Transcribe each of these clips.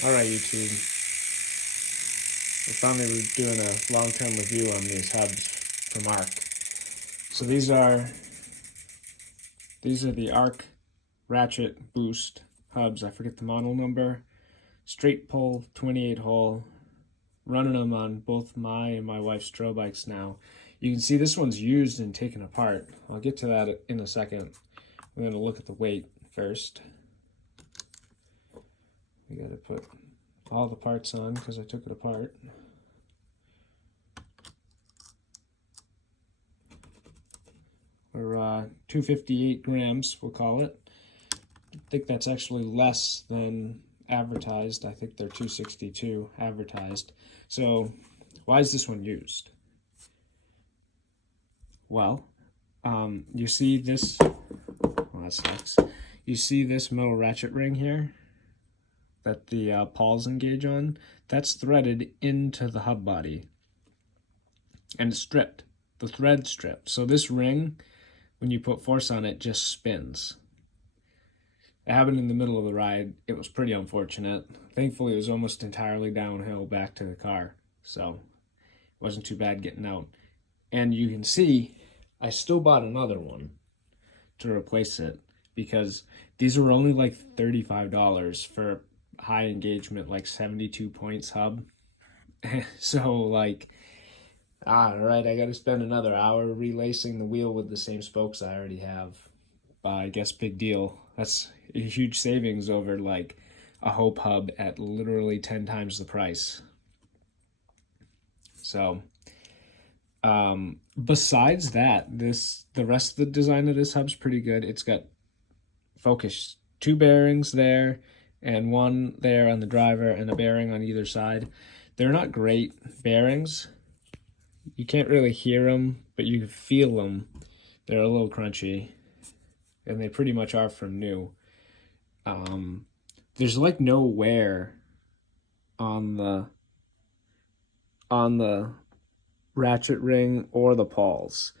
Alright, YouTube. I finally doing a long-term review on these hubs from ARC. So these are the ARC ratchet boost hubs. I forget the model number. Straight pull, 28 hole. Running them on both my and my wife's trail bikes now. You can see this one's used and taken apart. I'll get to that in a second. We're going to look at the weight first. We got to put all the parts on because I took it apart. Or 258 grams, we'll call it. I think that's actually less than advertised. I think they're 262 advertised. So why is this one used? Well, you see this, well, that sucks. You see this metal ratchet ring here that the pawls engage on? That's threaded into the hub body and it's stripped, the thread stripped. So this ring, when you put force on it, just spins. It happened in the middle of the ride. It was pretty unfortunate. Thankfully, it was almost entirely downhill back to the car, so it wasn't too bad getting out. And you can see, I still bought another one to replace it because these were only like $35 for high engagement, like 72 points hub. So like, all right, I got to spend another hour relacing the wheel with the same spokes I already have. I guess big deal. That's a huge savings over like a Hope hub at literally 10 times the price. So besides that, the rest of the design of this hub's pretty good. It's got focus 2 bearings there and one there on the driver and a bearing on either side. They're not great bearings. You can't really hear them, but you can feel them. They're a little crunchy, and they pretty much are from new. There's like no wear on the ratchet ring or the pawls.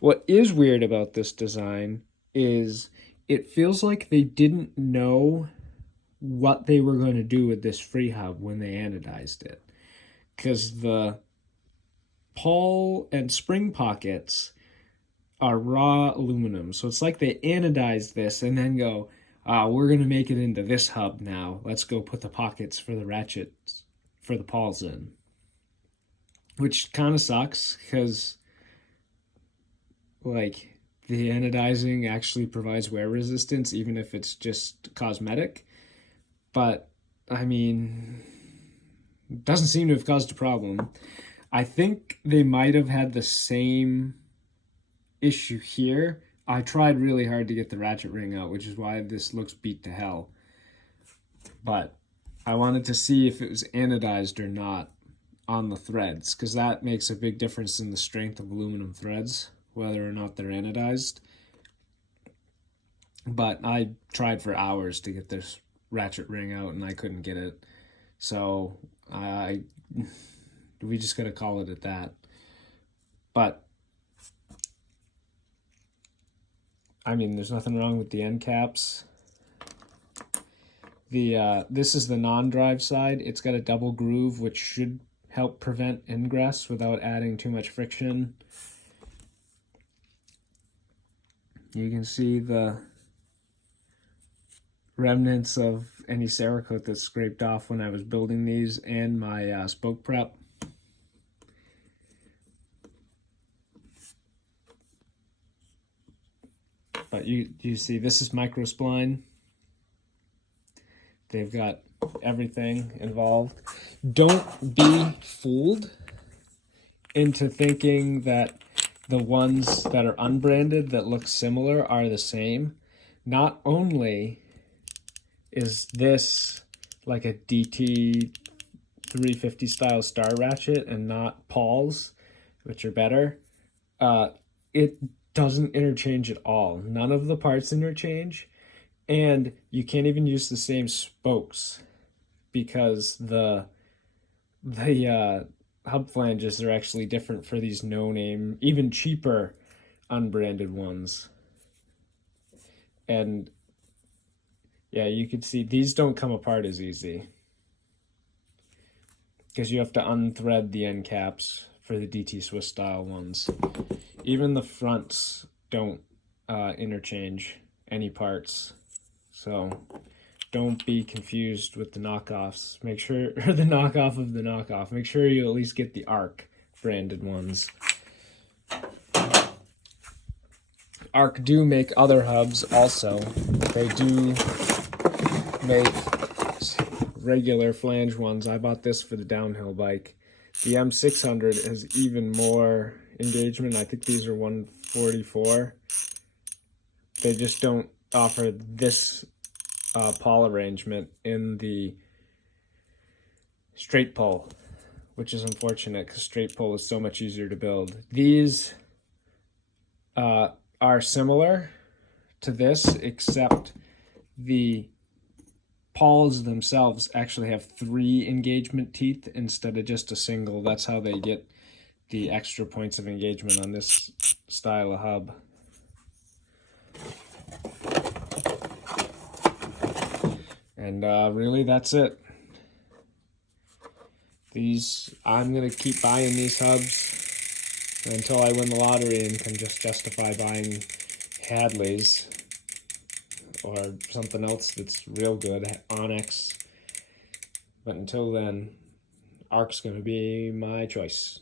What is weird about this design is it feels like they didn't know what they were going to do with this free hub when they anodized it, because the pawl and spring pockets are raw aluminum. So it's like they anodized this and then go, we're going to make it into this hub now. Let's go put the pockets for the ratchets for the pawls in. Which kind of sucks because like the anodizing actually provides wear resistance even if it's just cosmetic. But I mean, it doesn't seem to have caused a problem. I think they might have had the same issue here. I tried really hard to get the ratchet ring out, which is why this looks beat to hell. But I wanted to see if it was anodized or not on the threads, because that makes a big difference in the strength of aluminum threads, whether or not they're anodized. But I tried for hours to get this ratchet ring out and I couldn't get it. So we just gotta call it at that. But I mean, there's nothing wrong with the end caps. This is the non-drive side. It's got a double groove, which should help prevent ingress without adding too much friction. You can see the remnants of any Cerakote that's scraped off when I was building these and my spoke prep. But you see, this is micro spline. They've got everything involved. Don't be fooled into thinking that the ones that are unbranded that look similar are the same. Not only is this like a DT 350 style star ratchet and not pawls, which are better, it doesn't interchange at all. None of the parts interchange, and you can't even use the same spokes because the hub flanges are actually different for these no-name, even cheaper unbranded ones. And yeah, you could see these don't come apart as easy. because you have to unthread the end caps for the DT Swiss style ones. Even the fronts don't interchange any parts, so don't be confused with the knockoffs. Make sure, or the knockoff of the knockoff. Make sure you at least get the ARC branded ones. ARC do make other hubs also. They do make regular flange ones. I bought this for the downhill bike. The M600 has even more engagement. I think these are 144. They just don't offer this pawl arrangement in the straight pole, which is unfortunate because straight pole is so much easier to build. These are similar to this, except the pawls themselves actually have 3 engagement teeth instead of just a single. That's how they get the extra points of engagement on this style of hub. And really, that's it. I'm gonna keep buying these hubs until I win the lottery and can just justify buying Hadley's or something else that's real good, Onyx. But until then, ARC's gonna be my choice.